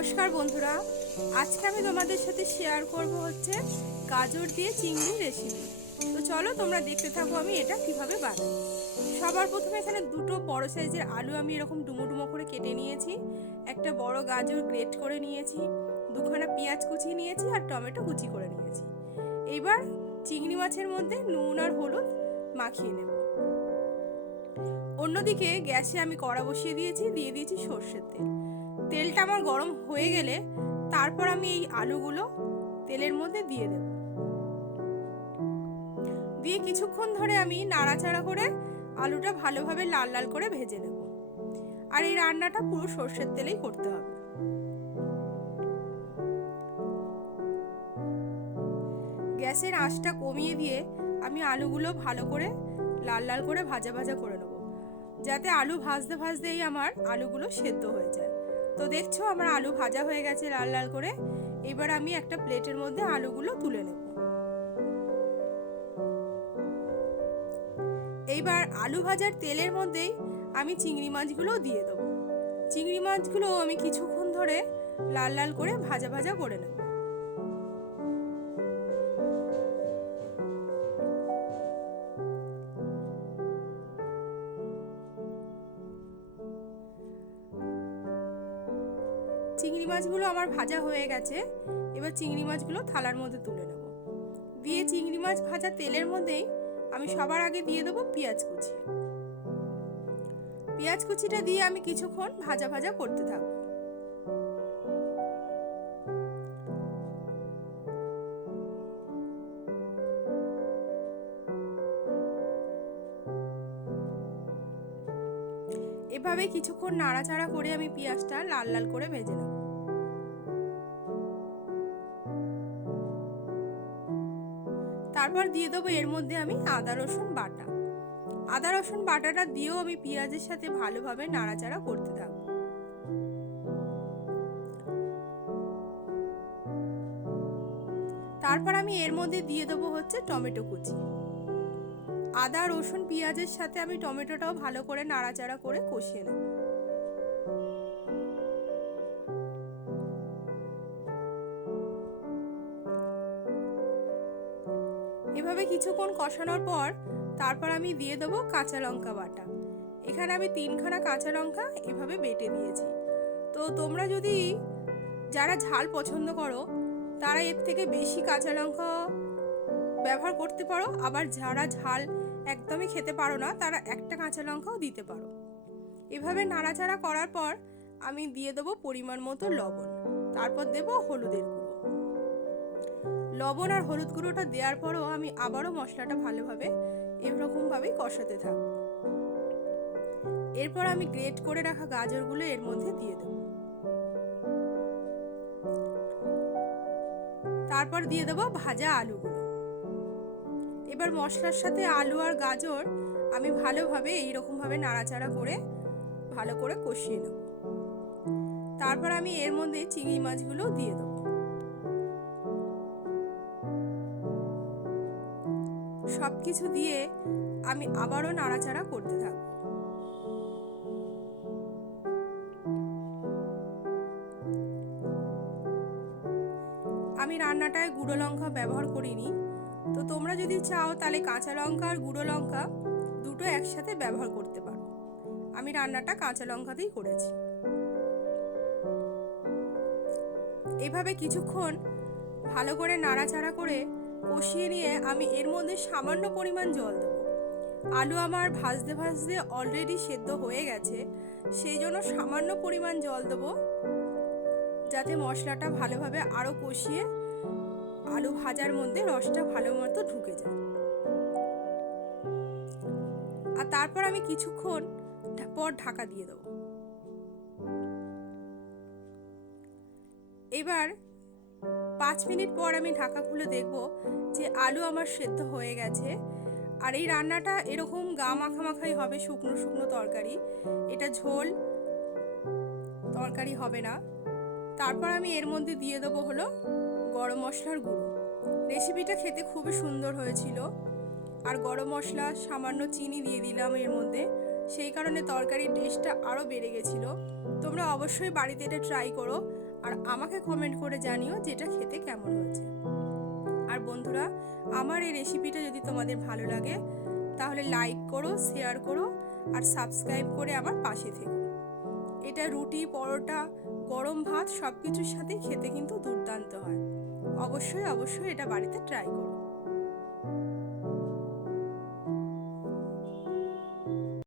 নমস্কার বন্ধুরা, আজকে আমি তোমাদের সাথে শেয়ার করব হচ্ছে গাজর দিয়ে চিংড়ি রেসিপি। তো চলো তোমরা দেখতে থাকো আমি এটা কিভাবে বানাই। সবার প্রথমে এখানে দুটো বড় সাইজের আলু আমি এরকম ডুমো ডুমো করে কেটে নিয়েছি, একটা বড় গাজর গ্রেট করে নিয়েছি, দুখানা পেঁয়াজ কুচি নিয়েছি আর টমেটো কুচি করে নিয়েছি। এইবার চিংড়ি মাছের মধ্যে নুন আর হলুদ মাখিয়ে নেব। অন্যদিকে গ্যাসে আমি কড়া বসিয়ে দিয়েছি সর্ষের তেল। তেলটা আমার গরম হয়ে গেলে তারপর আমি এই আলুগুলো তেলের মধ্যে দিয়ে দেব। দিয়ে কিছুক্ষণ ধরে আমি নাড়াচাড়া করে আলুটা ভালোভাবে লাল লাল করে ভেজে নেব। আর এই রান্নাটা পুরো সর্ষের তেলেই করতে হবে। গ্যাসের আঁচটা কমিয়ে দিয়ে আমি আলুগুলো ভালো করে লাল লাল করে ভাজা ভাজা করে নেব, যাতে আলু ভাজতে ভাজতেই আমার আলুগুলো সেদ্ধ হয়ে যায়। তো দেখছো আমার আলু ভাজা হয়ে গেছে লাল লাল করে। এবার আমি একটা প্লেটের মধ্যে আলুগুলো তুলে নেব। এইবার আলু ভাজার তেলের মধ্যেই আমি চিংড়ি মাছগুলো দিয়ে দেবো। চিংড়ি মাছগুলো আমি কিছুক্ষণ ধরে লাল লাল করে ভাজা ভাজা করে নেব। চিংড়ি মাছগুলো আমার ভাজা হয়ে গেছে। এবার চিংড়ি মাছগুলো থালার মধ্যে তুলে নেব। দিয়ে চিংড়ি মাছ ভাজা তেলের মধ্যেই আমি সবার আগে দিয়ে দেবো পেঁয়াজ কুচি। পেঁয়াজ কুচিটা দিয়ে আমি কিছুক্ষণ ভাজা ভাজা করতে থাকবো। এভাবে কিছুক্ষণ নাড়াচাড়া করে আমি পেঁয়াজটা লাল লাল করে ভেজে নেব। তারপর দিয়ে দেবো এর মধ্যে আমি আদা রসুন বাটা। আদা রসুন বাটাটা দিয়েও আমি পেঁয়াজের সাথে ভালোভাবে নাড়াচাড়া করতে থাকবো। তারপর আমি এর মধ্যে দিয়ে দেবো হচ্ছে টমেটো কুচি। আদা রসুন পেঁয়াজের সাথে আমি টমেটোটাও ভালো করে নাড়াচাড়া করে কষিয়ে নেব। এভাবে কিছুক্ষণ কষানোর পর তারপর আমি দিয়ে দেবো কাঁচা লঙ্কা বাটা। এখানে আমি 3খানা কাঁচা লঙ্কা এভাবে বেটে দিয়েছি। তো তোমরা যদি যারা ঝাল পছন্দ করো তারা এর থেকে বেশি কাঁচা লঙ্কা ব্যবহার করতে পারো, আবার যারা ঝাল একদমই খেতে পারো না তারা একটা কাঁচা লঙ্কাও দিতে পারো। এভাবে নাড়াচাড়া করার পর আমি দিয়ে দেবো পরিমাণ মতো লবণ, তারপর দেবো হলুদের গুঁড়ো। লবণ আর হলুদ গুঁড়োটা দেওয়ার পরও আমি আবারও মশলাটা ভালোভাবে এরকমভাবেই কষাতে থাকবো। এরপর আমি গ্রেট করে রাখা গাজরগুলো এর মধ্যে দিয়ে দেবো। তারপর দিয়ে দেবো ভাজা আলুগুলো। এবার মশলার সাথে আলু আর গাজর আমি ভালোভাবে এইরকমভাবে নাড়াচাড়া করে ভালো করে কষিয়ে নেব। তারপর আমি এর মধ্যে চিংড়ি মাছগুলো দিয়ে দেবো। সবকিছু দিয়ে আমি আবারও নাড়াচাড়া করতে থাকবো। আমি রান্নাটায় গুঁড়ো লঙ্কা ব্যবহার করিনি, তো তোমরা যদি চাও তাহলে কাঁচা লঙ্কা আর গুঁড়ো লঙ্কা দুটো একসাথে ব্যবহার করতে পারো। আমি রান্নাটা কাঁচা লঙ্কাতেই করেছি। এভাবে কিছুক্ষণ ভালো করে নাড়াচাড়া করে কষিয়ে নিয়ে আমি এর মধ্যে সামান্য পরিমাণ জল দেবো। আলু আমার ভাজতে ভাজতে অলরেডি সেদ্ধ হয়ে গেছে, সেই জন্য সামান্য পরিমাণ জল দেবো, যাতে মশলাটা ভালোভাবে আরও কষিয়ে আলু ভাজার মধ্যে রসটা ভালো মতো ঢুকে যায়। আর তারপর আমি কিছুক্ষণ পর ঢাকা দিয়ে দেবো। এবার 5 মিনিট পর আমি ঢাকা খুলে দেখব যে আলু আমার সেদ্ধ হয়ে গেছে। আর এই রান্নাটা এরকম গা মাখামাখাই হবে, শুকনো শুকনো তরকারি, এটা ঝোল তরকারি হবে না। তারপর আমি এর মধ্যে দিয়ে দেবো হলো গরম মশলার গুঁড়ো। রেসিপিটা খেতে খুবই সুন্দর হয়েছিল। আর গরম মশলা সামান্য চিনি দিয়ে দিলাম এর মধ্যে, সেই কারণে তরকারির টেস্টটা আরও বেড়ে গেছিলো। তোমরা অবশ্যই বাড়িতে এটা ট্রাই করো। আর আমাকে কমেন্ট করে জানিও যে এটা খেতে কেমন হয়েছে। আর বন্ধুরা, আমার এই রেসিপিটা যদি তোমাদের ভালো লাগে তাহলে লাইক করো, শেয়ার করো আর সাবস্ক্রাইব করে আমার পাশে থেকো। এটা রুটি, পরোটা, গরম ভাত সব কিছুর সাথেই খেতে কিন্তু দুর্দান্ত হয়। অবশ্যই অবশ্যই এটা বাড়িতে ট্রাই করো।